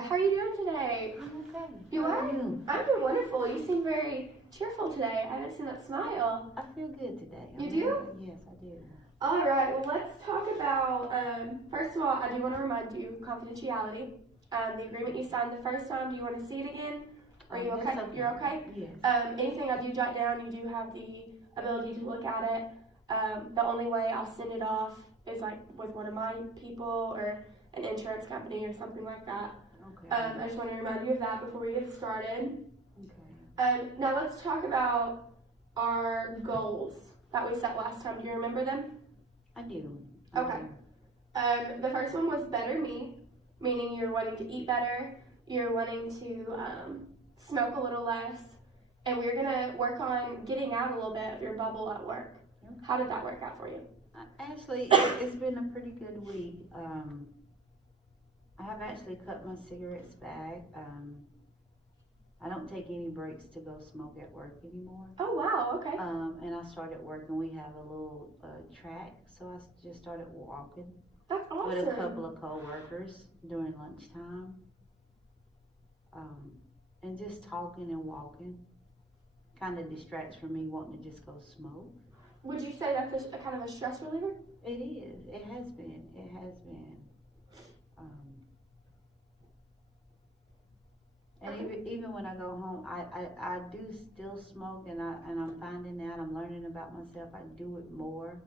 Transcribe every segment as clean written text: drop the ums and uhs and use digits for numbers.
How are you doing today? I'm okay. You How are? you? I'm doing wonderful. You seem very cheerful today. I haven't seen that smile. I feel good today. You do? Yes, I do. All right. Well, let's talk about. First of all, I do want to remind you confidentiality. The agreement you signed the first time. Do you want to see it again? Are you okay? That's okay. You're okay? Yes. Anything I do jot down, you do have the ability to look at it. The only way I'll send it off is like with one of my people or an insurance company or something like that. Okay. I just want to remind you of that before we get started. Okay. Now let's talk about our goals that we set last time. Do you remember them? I do. Okay. The first one was better me, meaning you're wanting to eat better, you're wanting to smoke a little less, and we're gonna work on getting out a little bit of your bubble at work. How did that work out for you? Actually, it's been a pretty good week. I have actually cut my cigarettes back. I don't take any breaks to go smoke at work anymore. Oh wow, okay. And I started working. We have a little track, so I just started walking That's awesome. with a couple of co-workers during lunchtime. And just talking and walking kind of distracts from me wanting to just go smoke. Would you say that's a kind of a stress reliever? It is. It has been. It has been. And even when I go home, I do still smoke, and I'm finding out, I'm learning about myself. I do it more.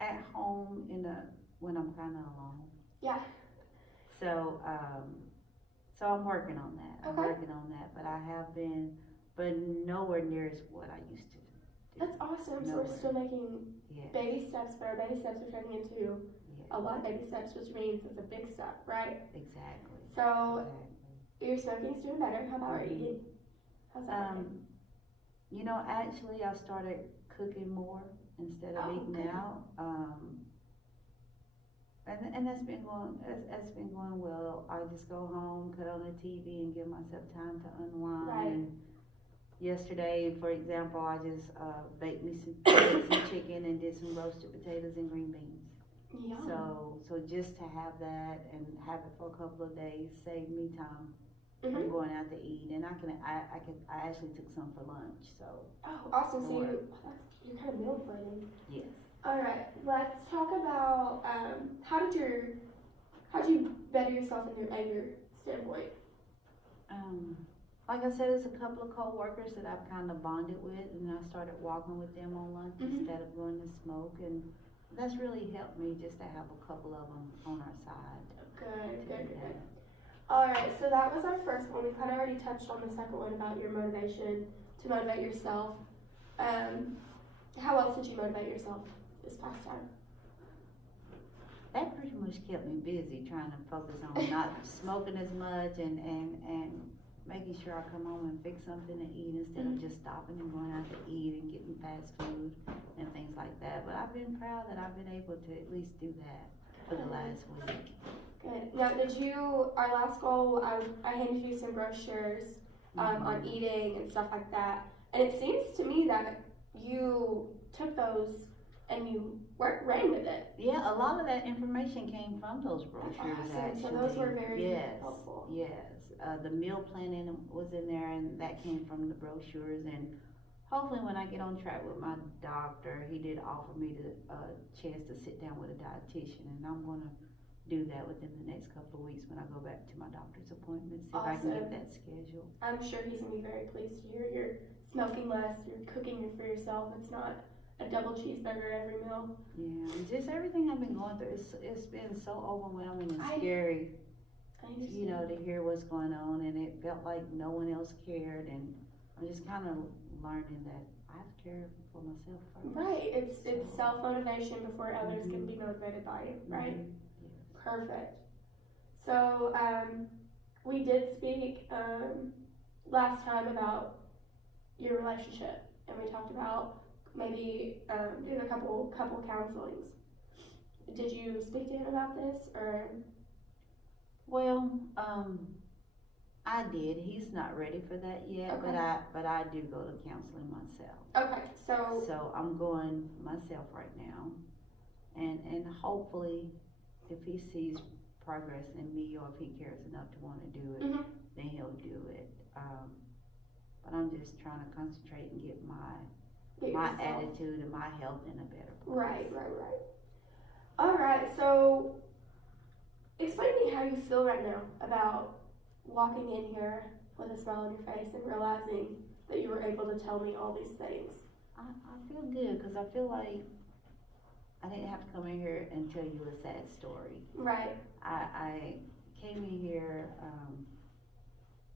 At home when I'm kind of alone. Yeah. So I'm working on that. I'm Okay. working on that, but I have been, but nowhere near as what I used to do. That's awesome. So we're still making Yes. baby steps, but our baby steps are turning into Yes. a lot of baby steps, which means it's a big step, right? Exactly. So Exactly. your smoking's doing better. How about our eating? How's that working? Actually, I started cooking more instead of eating good. out. And that's been going well. I just go home, cut on the TV, and give myself time to unwind. Right. And yesterday, for example, I just baked me some chicken and did some roasted potatoes and green beans. Yum. So just to have that and have it for a couple of days saved me time from Mhm. going out to eat. And I actually took some for lunch. So Oh, awesome. So Or- you're kind of meal planning. yes. All right. Let's talk about how did you better yourself in your anger standpoint? Like I said, there's a couple of co-workers that I've kind of bonded with, and I started walking with them on lunch Mhm. instead of going to smoke, and that's really helped me just to have a couple of them on our side. Good. All right. So that was our first one. We kind of already touched on the second one about your motivation to motivate yourself. How else did you motivate yourself this past time? That pretty much kept me busy trying to focus on not smoking as much and making sure I come home and fix something to eat instead of just stopping and going out to eat and getting fast food and things like that. But I've been proud that I've been able to at least do that for the last week. Good. Now, our last goal, I handed you some brochures on eating and stuff like that. And it seems to me that you took those and you ran with it. Yeah, a lot of that information came from those brochures. Awesome. Actually. So those were very yes, helpful. Yes, the meal planning was in there, and that came from the brochures. And hopefully, when I get on track with my doctor, he did offer me the chance to sit down with a dietitian, and I'm gonna do that within the next couple of weeks when I go back to my doctor's appointment. See if I can get that scheduled. I'm sure he's gonna be very pleased to hear you're smoking less, you're cooking for yourself. It's not a double cheeseburger every meal. Yeah, and just everything I've been going through, it's been so overwhelming and scary, to hear what's going on, and it felt like no one else cared, and I'm just kind of learning that I have to care for myself first. Right, it's self-motivation before others can be motivated by you, right? Yes. Perfect. So, we did speak last time about your relationship, and we talked about maybe doing a couple counselings. Did you speak to him about this, or? Well, I did. He's not ready for that yet, Okay. but I do go to counseling myself. Okay, so. So I'm going myself right now, and hopefully, if he sees progress in me, or if he cares enough to want to do it, Mhm. then he'll do it. But I'm just trying to concentrate and get my Get yourself. attitude and my health in a better place. Right. All right. So, explain to me how you feel right now about walking in here with a smile on your face and realizing that you were able to tell me all these things. I feel good because I feel like I didn't have to come in here and tell you a sad story. Right. I came in here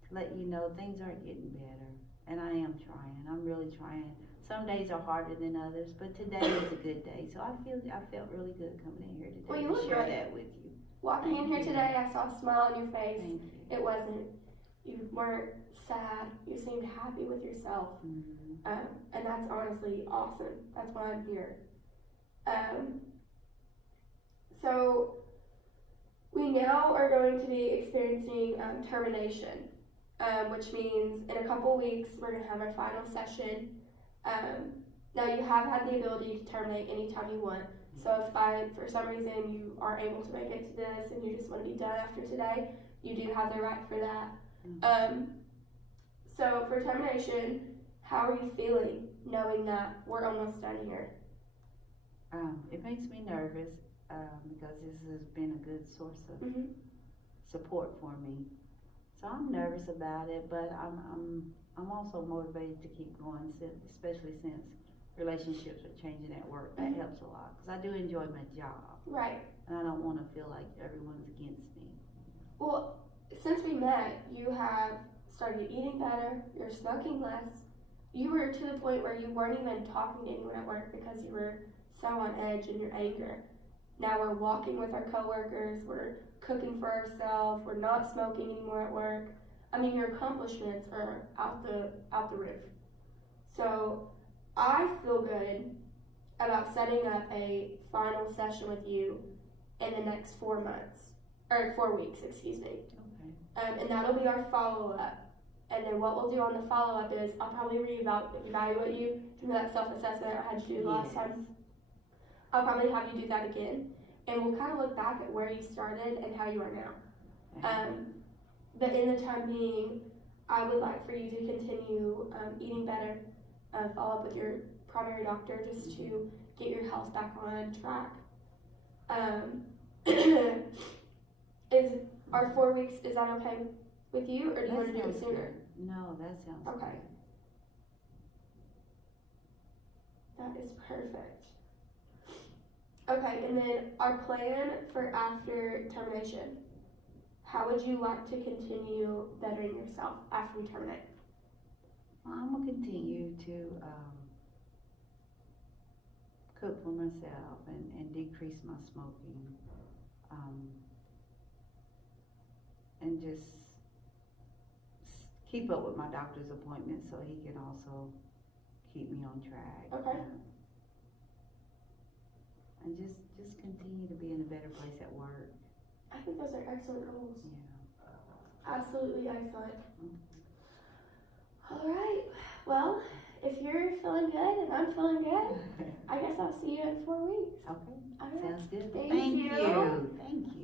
to let you know things aren't getting better, and I am trying. I'm really trying. Some days are harder than others, but today is a good day. So I felt really good coming in here today Well, you to look share great. that with you. Walking in here today, I saw a smile on your face. Thank you. It wasn't, you weren't sad. You seemed happy with yourself. Mm-hmm. And that's honestly awesome. That's why I'm here. So we now are going to be experiencing termination, which means in a couple weeks we're going to have our final session. Now you have had the ability to terminate anytime you want. So if for some reason you aren't able to make it to this and you just want to be done after today, you do have the right for that. Mm-hmm. So for termination, how are you feeling knowing that we're almost done here? It makes me nervous because this has been a good source of Mm-hmm. support for me. So I'm nervous about it, but I'm also motivated to keep going, especially since relationships are changing at work. That helps a lot because I do enjoy my job. Right. And I don't want to feel like everyone's against me. Well, since we met, you have started eating better, you're smoking less. You were to the point where you weren't even talking to anyone at work because you were so on edge in your anger. Now we're walking with our coworkers, we're cooking for ourselves, we're not smoking anymore at work. I mean, your accomplishments are out the roof. So I feel good about setting up a final session with you in the next 4 weeks, excuse me. Okay. And that'll be our follow-up. And then what we'll do on the follow-up is I'll probably evaluate you through that self-assessment I had you do last time. I'll probably have you do that again. And we'll kind of look back at where you started and how you are now. But in the time being, I would like for you to continue eating better, follow up with your primary doctor just to get your health back on track. Is our 4 weeks, is that okay with you, or do you want to do it sooner? Good. No, that sounds Okay. good. That is perfect. Okay, and then our plan for after termination. How would you like to continue bettering yourself after we terminate? Well, I'm going to continue to cook for myself and decrease my smoking. And just keep up with my doctor's appointments so he can also keep me on track. Okay. And just continue to be in a better place at work. I think those are excellent goals. Yeah. Absolutely excellent. Mm-hmm. All right. Well, if you're feeling good and I'm feeling good, I guess I'll see you in 4 weeks. Okay. All right. Sounds good. Thank Thank you. you. Thank you.